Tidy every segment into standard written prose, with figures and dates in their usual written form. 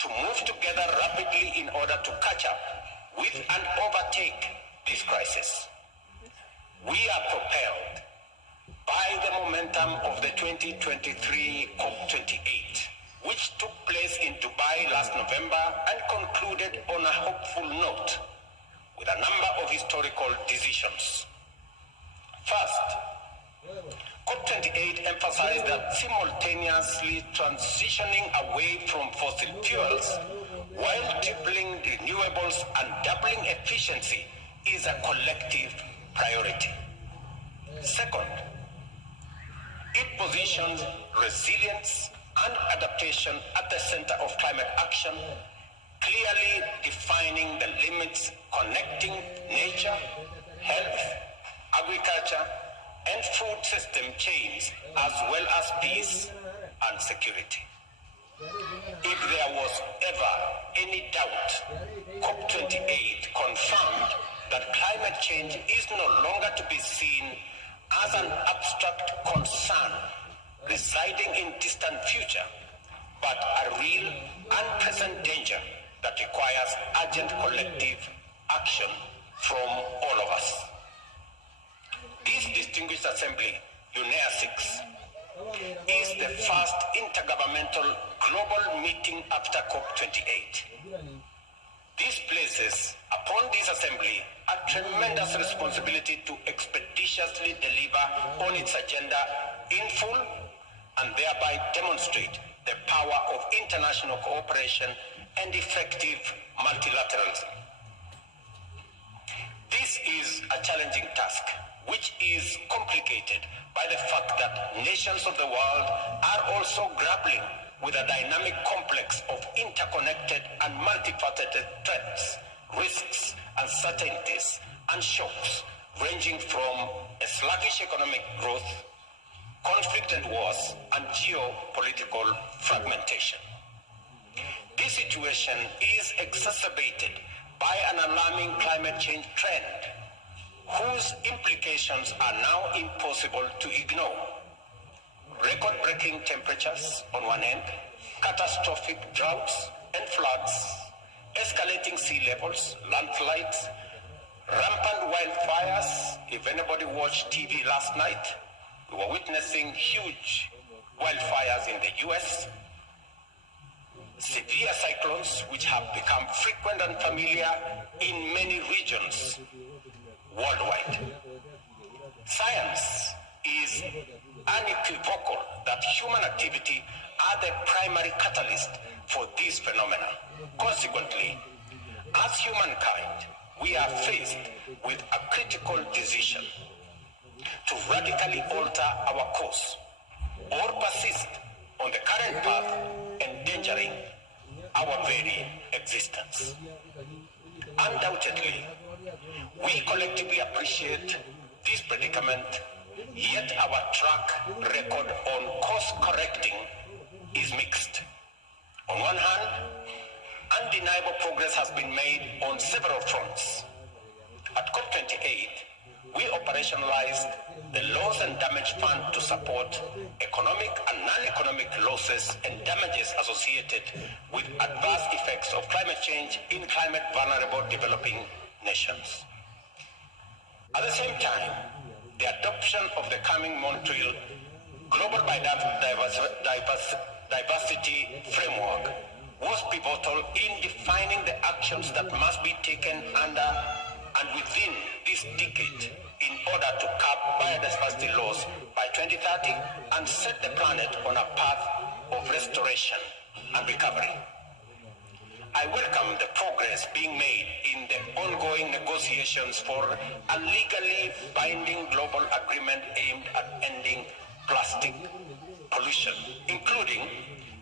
to move together rapidly in order to catch up with and overtake this crisis. We are propelled by the momentum of the 2023 COP28, which took place in Dubai last November and concluded on a hopeful note with a number of historical decisions. First, COP28 emphasized that simultaneously transitioning away from fossil fuels while tripling renewables and doubling efficiency is a collective priority. Second, it positions resilience and adaptation at the center of climate action, clearly defining the limits connecting nature, health, agriculture, and food system chains, as well as peace and security. If there was ever any doubt, COP28 confirmed that climate change is no longer to be seen as an abstract concern residing in distant future, but a real and present danger that requires urgent collective action from all of us. This distinguished assembly, UNEA 6, is the first intergovernmental global meeting after COP28. This places upon this assembly a tremendous responsibility to expeditiously deliver on its agenda in full and thereby demonstrate the power of international cooperation and effective multilateralism. This is a challenging task, which is complicated by the fact that nations of the world are also grappling with a dynamic complex of interconnected and multifaceted threats, risks, uncertainties, and shocks ranging from a sluggish economic growth, conflict and wars, and geopolitical fragmentation. This situation is exacerbated by an alarming climate change trend, whose implications are now impossible to ignore. Record-breaking temperatures on one end, catastrophic droughts and floods, escalating sea levels, landslides, rampant wildfires. If anybody watched TV last night, we were witnessing huge wildfires in the US, severe cyclones which have become frequent and familiar in many regions worldwide. Science is unequivocal that human activity are the primary catalyst for this phenomena. Consequently, as humankind, we are faced with a critical decision to radically alter our course or persist on the current path, endangering our very existence. Undoubtedly, we collectively appreciate this predicament, yet our track record on course correcting is mixed. On one hand, undeniable progress has been made on several fronts. At COP28, we operationalized the Loss and Damage Fund to support economic and non-economic losses and damages associated with adverse effects of climate change in climate-vulnerable developing nations. At the same time, the adoption of the coming Montreal Global Biodiversity Framework was pivotal in defining the actions that must be taken under and within this decade in order to cap biodiversity loss by 2030 and set the planet on a path of restoration and recovery. I welcome the progress being made in the ongoing negotiations for a legally binding global agreement aimed at ending plastic pollution, including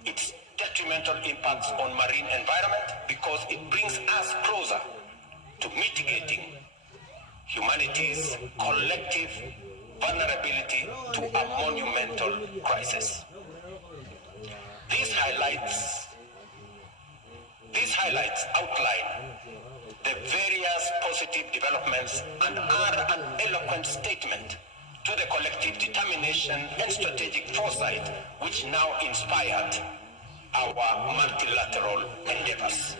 its detrimental impacts on marine environment, because it brings us closer to mitigating humanity's collective vulnerability to a monumental crisis. These highlights outline the various positive developments and are an eloquent statement to the collective determination and strategic foresight which now inspired our multilateral endeavors.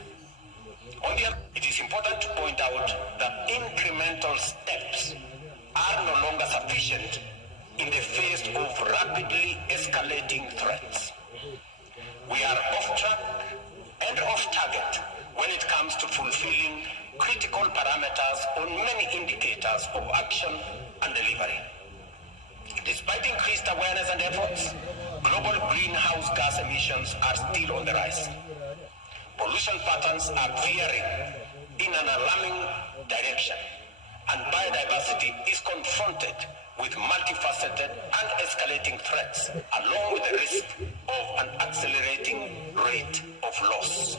On the other, it is important to point out that incremental steps are no longer sufficient in the face of rapidly escalating threats. We are off track and off target when it comes to fulfilling critical parameters on many indicators of action and delivery. Despite increased awareness and efforts, global greenhouse gas emissions are still on the rise. Pollution patterns are veering in an alarming direction, and biodiversity is confronted with multifaceted and escalating threats, along with the risk of an accelerating rate of loss.